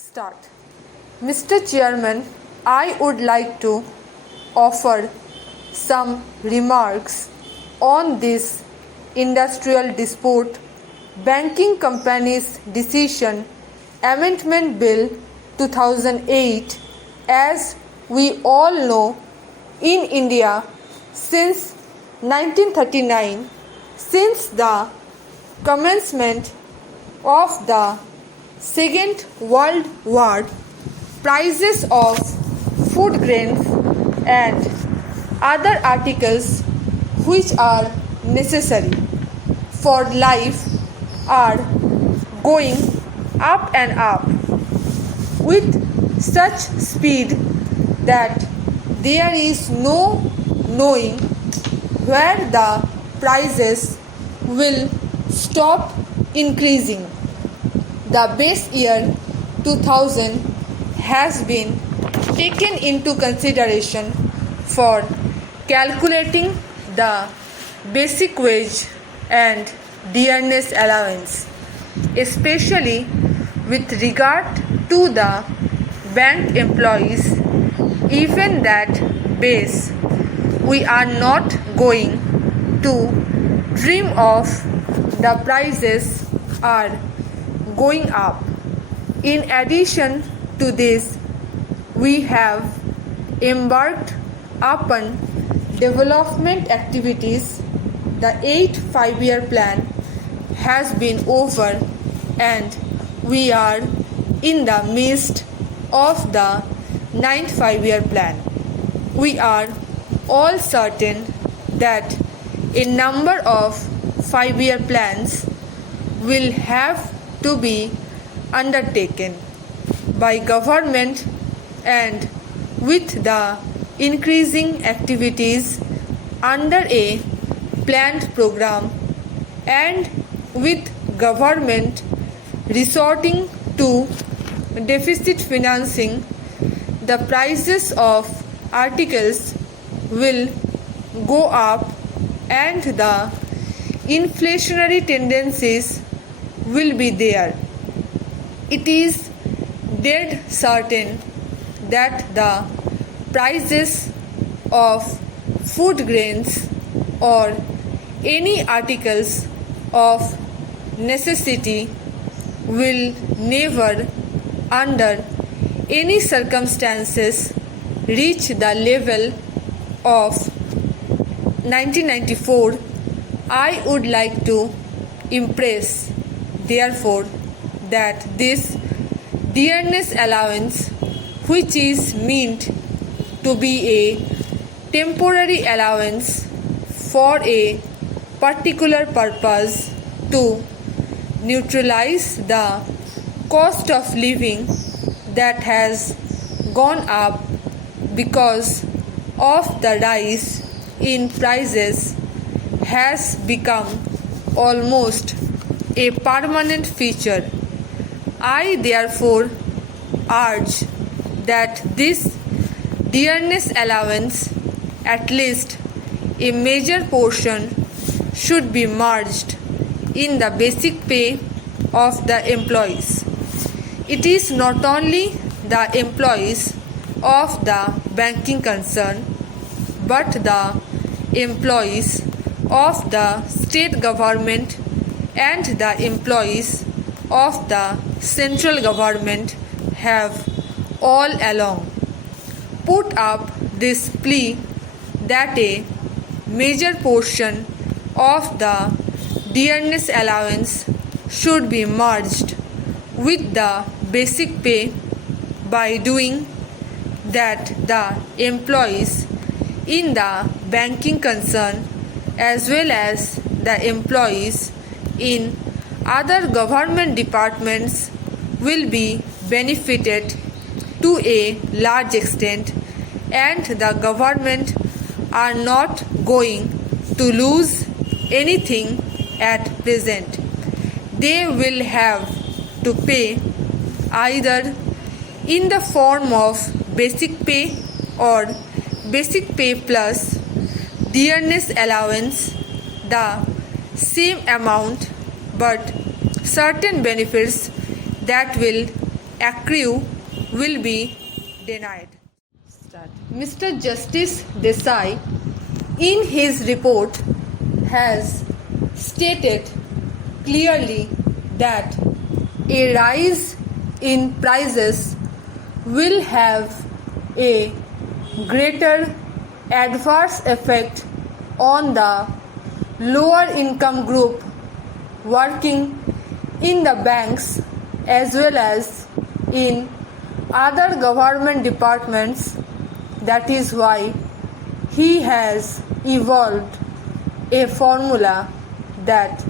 Start. Mr. Chairman, I would like to offer some remarks on this industrial dispute banking companies decision amendment bill 2008. As we all know, in India since 1939, since the commencement of the Second World War, prices of food grains and other articles which are necessary for life are going up and up with such speed that there is no knowing where the prices will stop increasing. The base year 2000 has been taken into consideration for calculating the basic wage and dearness allowance, especially with regard to the bank employees. Even that base, we are not going to dream of the prices are going up. In addition to this, we have embarked upon development activities. The 8th 5-year plan has been over and we are in the midst of the 9th 5-year plan. We are all certain that a number of 5-year plans will have to be undertaken by government, and with the increasing activities under a planned program and with government resorting to deficit financing, the prices of articles will go up and the inflationary tendencies will be there. It is dead certain that the prices of food grains or any articles of necessity will never under any circumstances reach the level of 1994. I would like to impress, therefore, that this dearness allowance, which is meant to be a temporary allowance for a particular purpose to neutralize the cost of living that has gone up because of the rise in prices, has become almost a permanent feature. I therefore urge that this dearness allowance, at least a major portion, should be merged in the basic pay of the employees. It is not only the employees of the banking concern, but the employees of the state government and the employees of the central government have all along put up this plea that a major portion of the dearness allowance should be merged with the basic pay. By doing that, the employees in the banking concern as well as the employees in other government departments will be benefited to a large extent, and the government are not going to lose anything at present. They will have to pay either in the form of basic pay or basic pay plus dearness allowance, the same amount, but certain benefits that will accrue will be denied. Mr. Justice Desai, in his report, has stated clearly that a rise in prices will have a greater adverse effect on the lower income group working in the banks as well as in other government departments. That is why he has evolved a formula that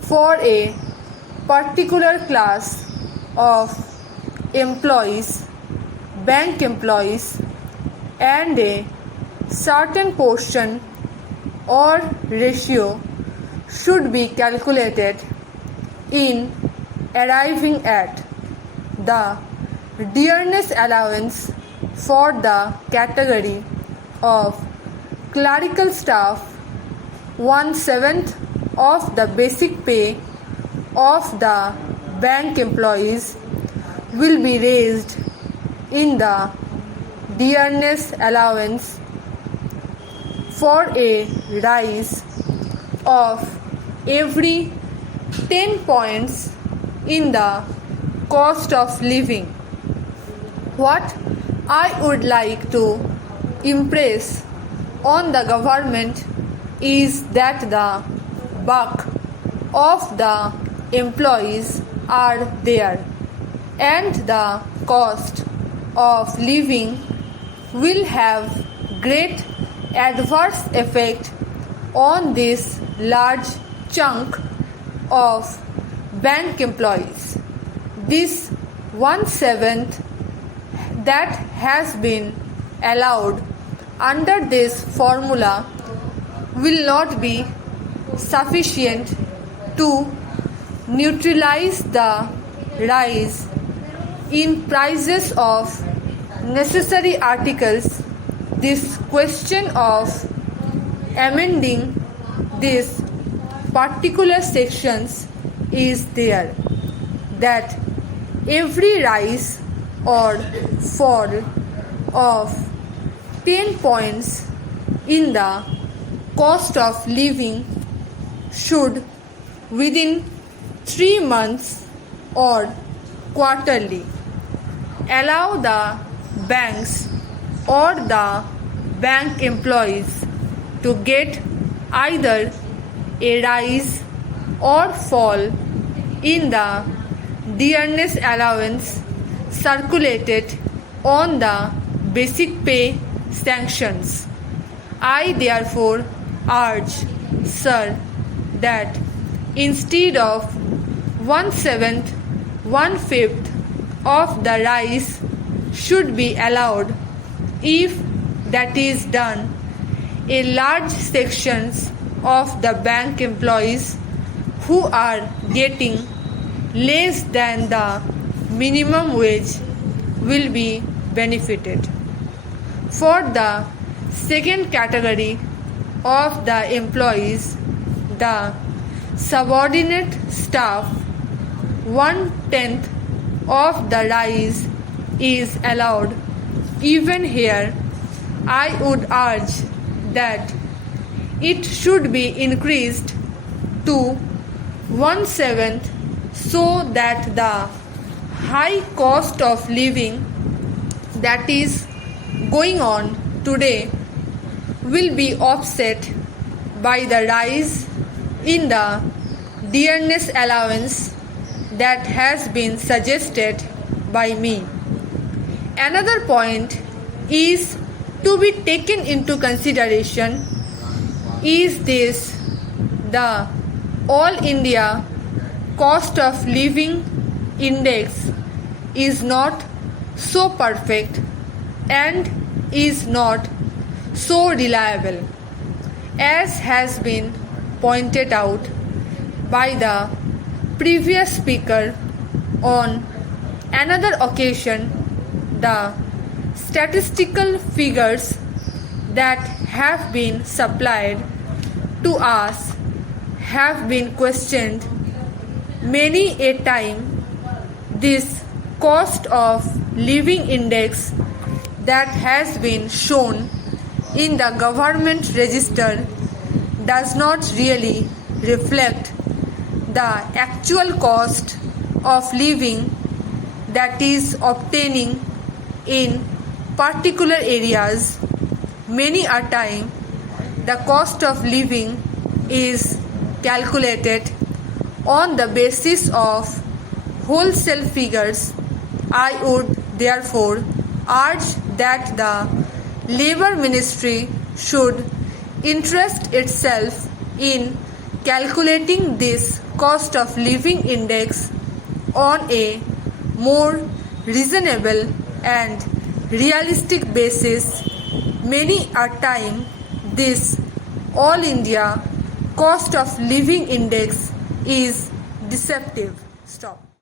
for a particular class of employees, bank employees, and a certain portion or ratio should be calculated in arriving at the dearness allowance for the category of clerical staff. 1/7 of the basic pay of the bank employees will be raised in the dearness allowance for a rise of every 10 points in the cost of living. What I would like to impress on the government is that the bulk of the employees are there and the cost of living will have great adverse effect on this large chunk of bank employees. This 1/7 that has been allowed under this formula will not be sufficient to neutralize the rise in prices of necessary articles. This question of amending these particular sections is there, that every rise or fall of 10 points in the cost of living should within 3 months or quarterly allow the banks or the bank employees to get either a rise or fall in the dearness allowance circulated on the basic pay sanctions. I therefore urge, sir, that instead of 1/7, 1/5 of the rise should be allowed. If that is done, a large sections of the bank employees who are getting less than the minimum wage will be benefited. For the second category of the employees, the subordinate staff, 1/10 of the rise is allowed. Even here, I would urge that it should be increased to 1/7 so that the high cost of living that is going on today will be offset by the rise in the dearness allowance that has been suggested by me. Another point is to be taken into consideration is this: the All India cost of living index is not so perfect and is not so reliable as has been pointed out by the previous speaker on another occasion. The statistical figures that have been supplied to us have been questioned many a time. This cost of living index that has been shown in the government register does not really reflect the actual cost of living that is obtaining in particular areas. Many a time the cost of living is calculated on the basis of wholesale figures. I would therefore urge that the Labour Ministry should interest itself in calculating this cost of living index on a more reasonable and realistic basis. Many a time this All India cost of living index is deceptive. Stop.